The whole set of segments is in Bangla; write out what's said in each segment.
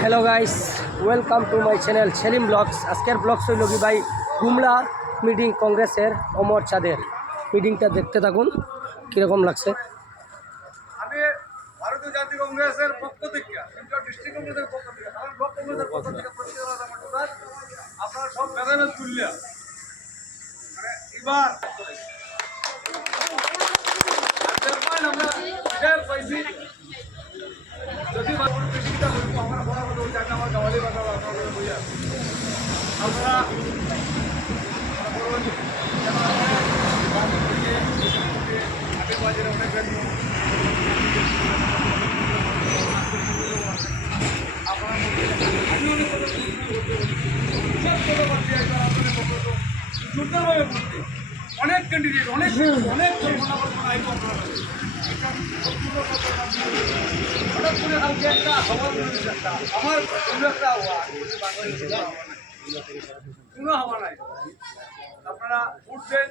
Hello guys, welcome to my channel Selim blogs. আজকের ব্লগস হইল কি ভাই গুমলা মিটিং কংগ্রেসের অমর চাঁদের মিটিংটা দেখতে থাকুন কীরকম লাগছে। আমি ভারতীয় জাতীয় কংগ্রেসের পক্ষ থেকে ডিস্ট্রিক্ট কংগ্রেসের পক্ষ থেকে ব্লক কংগ্রেসের পক্ষ থেকে আপনারা সব বেদানা তুললিয়া মানে এবার আমরা বিদায় পাইছি। যদি মিটিংটা হইব আমরা বড় বড় জায়গা আমার গাওয়ালি বাজার আপনাদের বইয়া আমরা বাজারে অনেক অনেক ক্যান্ডিডেট অনেক অনেক আমার কোনো হওয়া নাই। আপনারা উঠবেন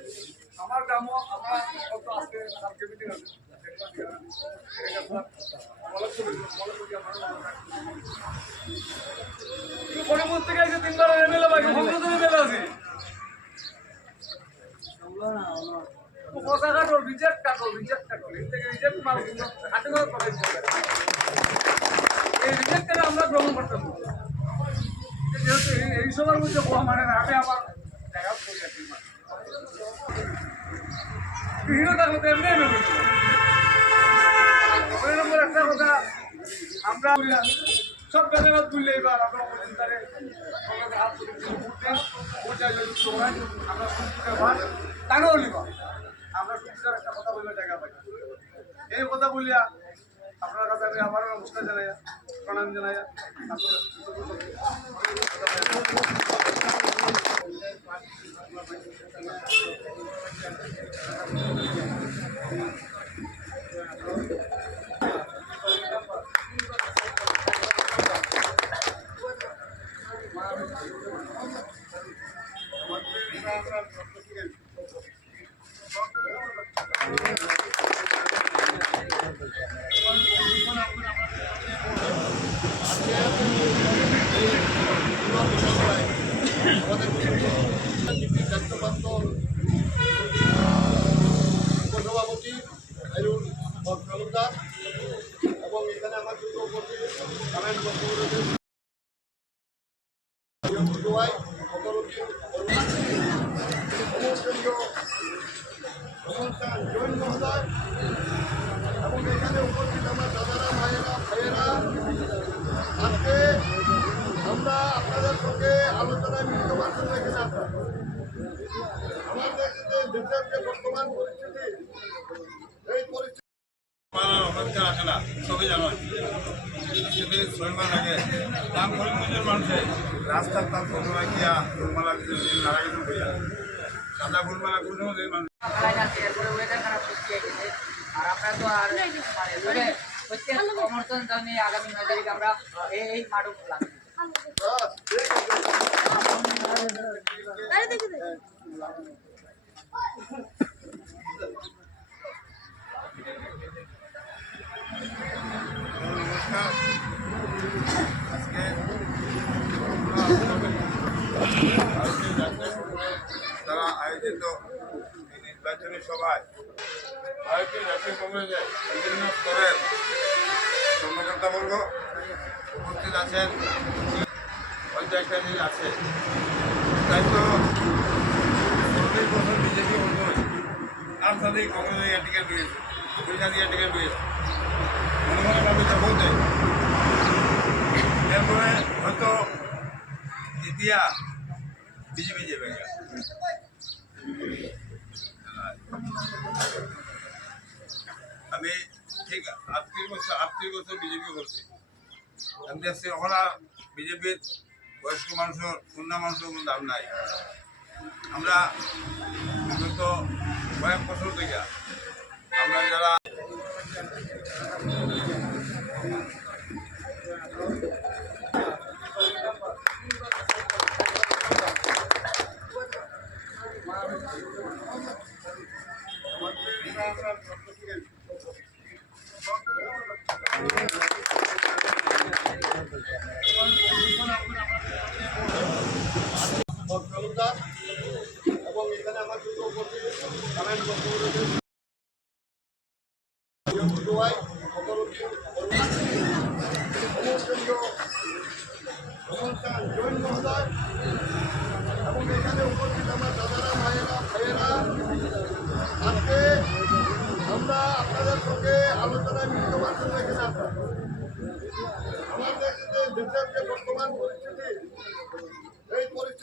আমার গ্রামও আমরা কত আজকে সাবকে মিটিং আছে পরিমুখ থেকে এসে তিনবার এমএলএ বাকি কংগ্রেসের এমএলএ আছে কথা কাটো রিজেক্ট কাটো এর থেকে রিজেক্ট মাল হাতে করে কথা এই রিজেক্টটা আমরা গ্রহণ করতে পারবো। যেহেতু এই সবার মধ্যে বহা মানে না আমি আমার জায়গা করি আর কি বিভিন্ন থাকলে তো এমনি নম্বর একটা কথা আমরা সব বেদনা তুললে এবার আমরা তারে হাত আমরা তাকেও নিব আমরা সুন্দর একটা কথা বললে জায়গা পাই। এই কথা বলিয়া আপনার কাছে আমি আবারও নমস্কার জানাই, প্রণাম জানাই। উপসভাপতি আইরুল তালুকদার এবং এখানে আমার দুটো উপস্থিত এবং এখানে উপস্থিত আমার দাদারা মায়েরা ভাইয়েরা, আজকে আমরা আপনাদের সঙ্গে আলোচনায় মিলিত হওয়ার জন্য এখানে আসলাম। আমাদের দেশের যে বর্তমান পরিস্থিতি, এই পরিস্থিতি আসে না সবই জানো। 6 মাস আগে দাম করিমগঞ্জের মানুষের রাস্তার তার প্রথমে গিয়া ফুলমালা নারা গেছে হইয়া সাদা ফুলমালা কোনো মানুষ আর আমরা তো আর সমর্থন জানিয়ে আগামী 9 তারিখ আমরা এই মাঠে উঠলাম। নমস্কার। আজকে তারা আয়োজিত এই নির্বাচনী সভায় ভারতীয় জাতীয় কংগ্রেসের বিভিন্ন স্তরের কর্মকর্তাবর্গ উপস্থিত আছেন, পঞ্চায়েত আছে। তাই তো 40 বছর বিজেপি বন্ধুই আর সাথেই কংগ্রেসের টিকিট পেয়েছে, 2 জাতীয় টিকিট পেয়েছে। মনে মনে ভাবে তো বলতে এরপরে হয়তো দ্বিতীয় বিজেপি যাবে। আমি ঠিক 38 বছর বিজেপি করছি। আমি দেখছি ওরা বিজেপির বয়স্ক মানুষের কন্যা মানুষের কোনো দাম নাই। আমরা বিগত কয়েক বছর থেকে আমরা যারা আমরা সভাপতি কামেন্ট বক্তব্য রয়েছেন দোয়াই জৈন মহোদয় এবং এখানে উপস্থিত আমার দাদারা মায়েরা ভাইয়েরা আজকে আমরা আপনাদের সঙ্গে আলোচনায় মিলিত হওয়ার জন্য এখানে আসলাম। আমাদের দেশের যে বর্তমান পরিস্থিতি এই পরিস্থিতি